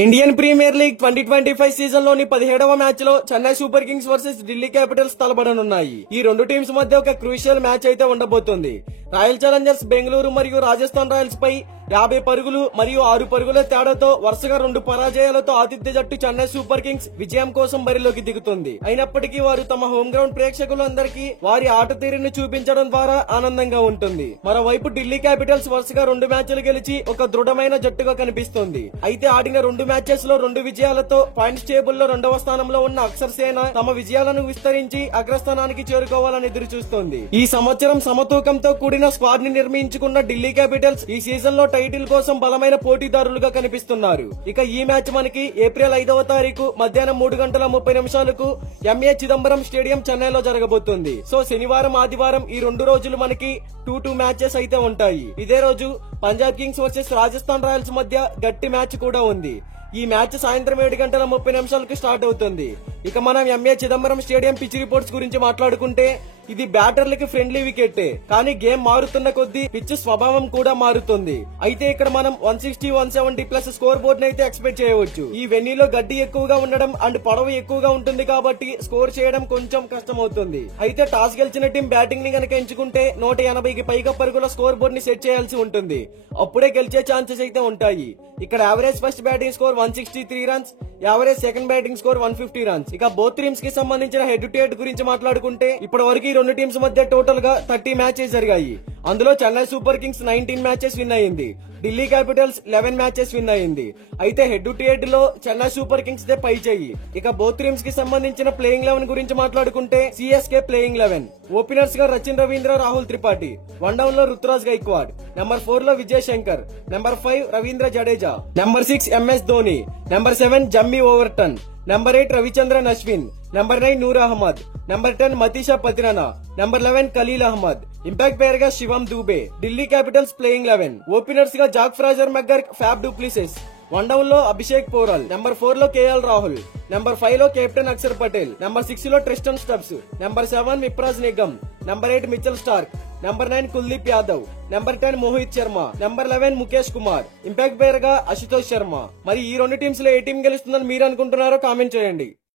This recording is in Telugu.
ఇండియన్ ప్రీమియర్ లీగ్ 2025 సీజన్ లోని 17వ మ్యాచ్ లో Chennai Super Kings versus Delhi Capitals తలపడనున్నాయి. ఈ రెండు టీమ్స్ మధ్య ఒక క్రూషియల్ మ్యాచ్ అయితే ఉండబోతుంది. రాయల్ ఛాలెంజర్స్ బెంగళూరు మరియు రాజస్థాన్ రాయల్స్ పై 50 పరుగులు మరియు 6 పరుగుల తేడాతో వరుసగా 2 పరాజయాలతో ఆతిథ్య జట్టు చెన్నై సూపర్ కింగ్స్ విజయం కోసం బరిలోకి దిగుతుంది. అయినప్పటికీ వారు తమ హోమ్ గ్రౌండ్ ప్రేక్షకులందరికీ వారి ఆట తీరుని చూపించడం ద్వారా ఆనందంగా ఉంటుంది. మరోవైపు ఢిల్లీ క్యాపిటల్స్ వరుసగా 2 మ్యాచ్లు గెలిచి ఒక దృఢమైన జట్టుగా కనిపిస్తుంది. అయితే ఆడిన 2 మ్యాచెస్ లో 2 విజయాలతో పాయింట్స్ టేబుల్ లో 2వ స్థానంలో ఉన్న అక్షర్ సేన తమ విజయాలను విస్తరించి అగ్రస్థానానికి చేరుకోవాలని ఎదురు చూస్తోంది. ఈ సంవత్సరం సమతూకంతో కూడిన స్క్వాడ్ ని నిర్మించుకున్న ఢిల్లీ క్యాపిటల్స్ ఈ సీజన్ లో టైటిల్ కోసం బలమైన పోటీదారులుగా కనిపిస్తున్నారు. ఇక ఈ మ్యాచ్ మనకి ఏప్రిల్ 5వ తారీఖు మధ్యాహ్నం 3:30 ఎంఏ చిదంబరం స్టేడియం చెన్నైలో జరగబోతుంది. సో శనివారం ఆదివారం ఈ 2 రోజులు మనకి 2 మ్యాచెస్ అయితే ఉంటాయి. ఇదే రోజు Punjab Kings versus Rajasthan Royals మధ్య గట్టి మ్యాచ్ కూడా ఉంది. ఈ మ్యాచ్ సాయంత్రం 7:30 స్టార్ట్ అవుతుంది. ఇక మనం MA Chidambaram stadium pitch reports గురించి మాట్లాడుకుంటే ఇది బ్యాటర్లకి ఫ్రెండ్లీ వికెట్టే, కానీ గేమ్ మారుతున్న కొద్దీ పిచ్ స్వభావం కూడా మారుతుంది. అయితే ఇక్కడ మనం 160, 170 ప్లస్ స్కోర్ బోర్డ్ అయితే ఎక్స్పెక్ట్ చేయవచ్చు. ఈ వెన్యూలో గడ్డి ఎక్కువగా ఉండడం అండ్ పొడవు ఎక్కువగా ఉంటుంది కాబట్టి స్కోర్ చేయడం కొంచెం కష్టం అవుతుంది. అయితే టాస్ గెలిచిన టీం బ్యాటింగ్ ని గనక ఎంచుకుంటే 180కి పైగా పరుగుల స్కోర్ బోర్డ్ ని సెట్ చేయాల్సి ఉంటుంది. అప్పుడే గెలిచే ఛాన్సెస్ అయితే ఉంటాయి. ఇక్కడ average first batting score 163 runs, average second batting score 150 runs. ఇక బోత్ టీమ్స్ కి సంబంధించిన హెడ్ టు హెడ్ గురించి మాట్లాడుకుంటే ఇప్పటి వరకు ఈ 2 టీమ్స్ మధ్య టోటల్ గా 30 మ్యాచెస్ జరిగాయి. అందులో Chennai Super Kings 19 matches win అయింది, ఢిల్లీ క్యాపిటల్స్ 11 మ్యాచెస్ విన్ అయింది. అయితే హెడ్ టు హెడ్ లో చెన్నై సూపర్ కింగ్స్ దే పై చేయి. ఇక బోత్ టీమ్స్ కి సంబంధించిన ప్లేయింగ్ 11 గురించి మాట్లాడుకుంటే సిఎస్కే ప్లేయింగ్ 11 ఓపెనర్స్ గా రచిన్ రవీంద్ర, రాహుల్ త్రిపాఠి, 1 డౌన్ లో రుతురాజ్ గైక్వాడ్, నెంబర్ 4 లో Vijay Shankar, number 5 Ravindra Jadeja, number 6 MS Dhoni, number 7 Jamie Overton, number 8 Ravichandran Ashwin, number 9 Noor Ahmad, number 10 Matheesha Pathirana, number 11 Khaleel Ahmed, impact player గా Shivam Dube. Delhi Capitals playing 11 openers గా Jake Fraser McGurk, Faf du Plessis, 1 down లో అభిషేక్ పోరాల్, నెంబర్ 4 లో కేఎల్ రాహుల్, నెంబర్ 5 లో కెప్టెన్ అక్షర్ పటేల్, నెంబర్ 6 లో Tristan Stubbs, number 7 Vipraj Nigam, number 8 Mitchell Starc, number 9 Kuldeep Yadav, number 10 Mohit Sharma, number 11 Mukesh Kumar, impact player గా అశుతోష్ శర్మ. మరి ఈ 2 టీమ్స్ లో ఏ టీం గెలుస్తుందని మీరు అనుకుంటున్నారో కామెంట్ చేయండి.